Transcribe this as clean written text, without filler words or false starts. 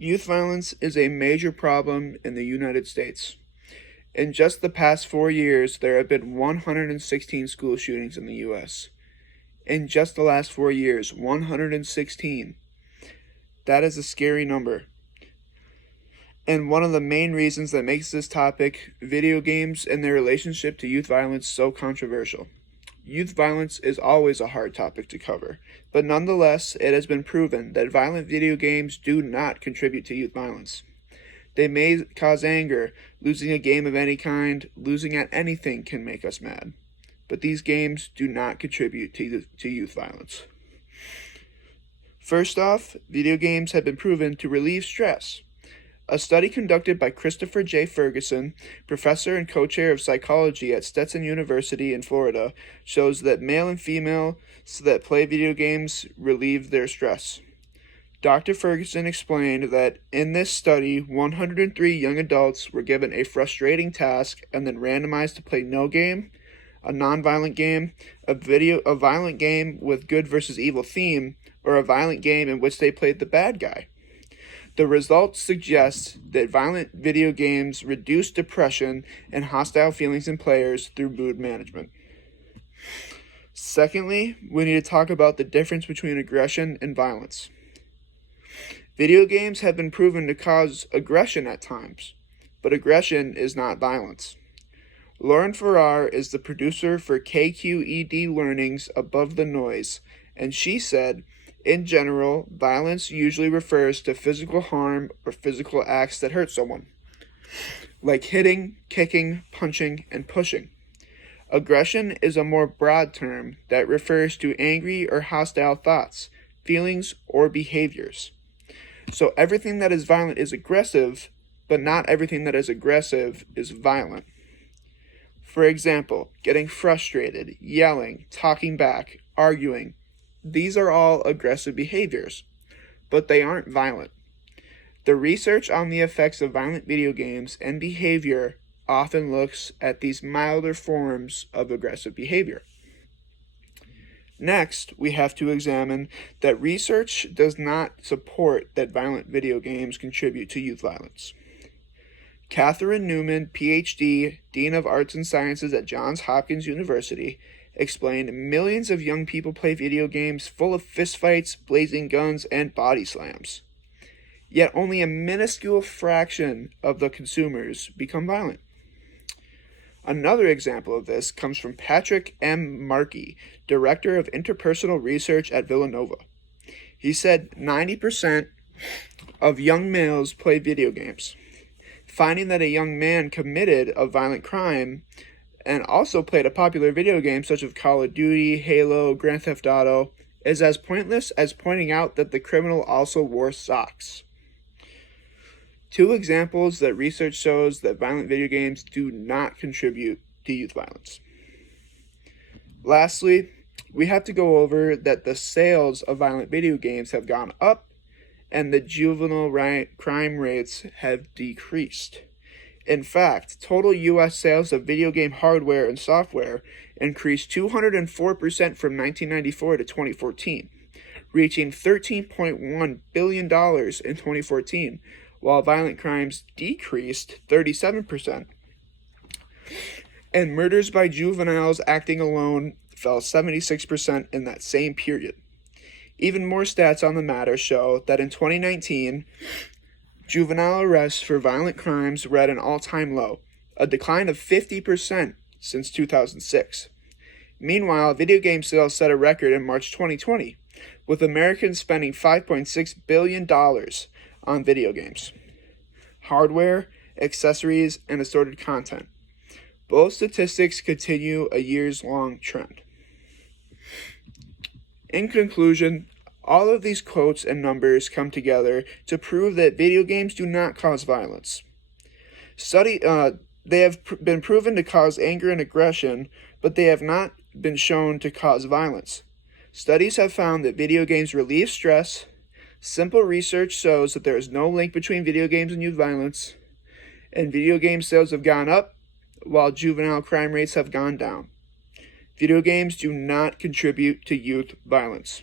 Youth violence is a major problem in the United States. In just the past 4 years, there have been 116 school shootings in the U.S. In just the last 4 years, 116. That is a scary number. And one of the main reasons that makes this topic, video games and their relationship to youth violence, so controversial. Youth violence is always a hard topic to cover, but nonetheless, it has been proven that violent video games do not contribute to youth violence. They may cause anger. Losing a game of any kind, losing at anything can make us mad. But these games do not contribute to youth violence. First off, video games have been proven to relieve stress. A study conducted by Christopher J. Ferguson, professor and co-chair of psychology at Stetson University in Florida, shows that male and female that play video games relieve their stress. Dr. Ferguson explained that in this study, 103 young adults were given a frustrating task and then randomized to play no game, a non-violent game, a violent game with good versus evil theme, or a violent game in which they played the bad guy. The results suggest that violent video games reduce depression and hostile feelings in players through mood management. Secondly, we need to talk about the difference between aggression and violence. Video games have been proven to cause aggression at times, but aggression is not violence. Lauren Farrar is the producer for KQED Learning's Above the Noise, and she said, in general, violence usually refers to physical harm or physical acts that hurt someone, like hitting, kicking, punching, and pushing. Aggression is a more broad term that refers to angry or hostile thoughts, feelings, or behaviors. So everything that is violent is aggressive, but not everything that is aggressive is violent. For example, getting frustrated, yelling, talking back, arguing. These are all aggressive behaviors, but they aren't violent. The research on the effects of violent video games and behavior often looks at these milder forms of aggressive behavior. Next, we have to examine that research does not support that violent video games contribute to youth violence. Catherine Newman, PhD, Dean of Arts and Sciences at Johns Hopkins University, explained millions of young people play video games full of fistfights, blazing guns, and body slams. Yet only a minuscule fraction of the consumers become violent. Another example of this comes from Patrick M. Markey, Director of Interpersonal Research at Villanova. He said 90% of young males play video games. Finding that a young man committed a violent crime and also played a popular video game such as Call of Duty, Halo, Grand Theft Auto is as pointless as pointing out that the criminal also wore socks. Two examples that research shows that violent video games do not contribute to youth violence. Lastly, we have to go over that the sales of violent video games have gone up and the juvenile crime rates have decreased. In fact, total U.S. sales of video game hardware and software increased 204% from 1994 to 2014, reaching $13.1 billion in 2014, while violent crimes decreased 37%. And murders by juveniles acting alone fell 76% in that same period. Even more stats on the matter show that in 2019, juvenile arrests for violent crimes were at an all-time low, a decline of 50% since 2006. Meanwhile, video game sales set a record in March 2020, with Americans spending $5.6 billion on video games, hardware, accessories, and assorted content. Both statistics continue a years-long trend. In conclusion, all of these quotes and numbers come together to prove that video games do not cause violence. They have been proven to cause anger and aggression, but they have not been shown to cause violence. Studies have found that video games relieve stress. Simple research shows that there is no link between video games and youth violence, and video game sales have gone up while juvenile crime rates have gone down. Video games do not contribute to youth violence.